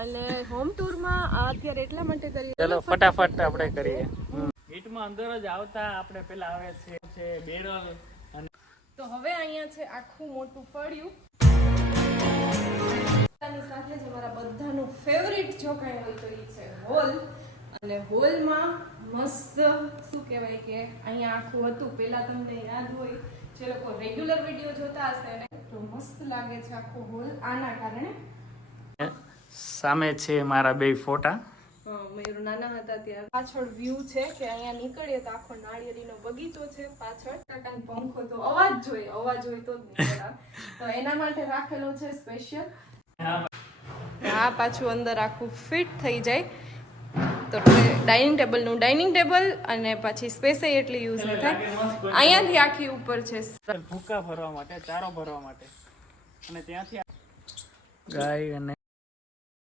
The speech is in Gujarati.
અને હોમ ટૂરમાં અત્યારે એટલા માટે કરીએ. ચલો ફટાફટ આપણે કરીએ. ગેટમાં અંદર જ આવતા આપણે પેલા આવે છે બેરલ અને તો હવે અહીંયા છે આખું મોટું ફળિયું. સાથે જ અમારા બધાનું ફેવરિટ જો કાંઈ હોય તો એ છે હોલ. અને હોલમાં મસ્ત શું કહેવાય કે અહીંયા આખું હતું. પહેલા તમને યાદ હોય જે લોકો રેગ્યુલર વિડીયો જોતા હશે ને તો મસ્ત લાગે છે આખો હોલ આના કારણે. સામે છે મારા બે ફોટા. મયુર નાના હતા ત્યારે પાછળ વ્યૂ છે કે અહીંયા નીકળીએ તો આખો નાળિયેરીનો બગીચો છે પાછળ. કાકાનો પંખો તો અવાજ હોય તો જ નીકળ્યા. તો એના માટે રાખેલો છે સ્પેશિયલ. આ પાછું અંદર આખું ફિટ થઈ જાય તો ડાઇનિંગ ટેબલ અને પછી સ્પેસ એટલી યુઝ ન થાય. અહીંયાથી આખી ઉપર છે ભૂકા ભરવા માટે, ચારો ભરવા માટે અને ત્યાંથી ગાય અને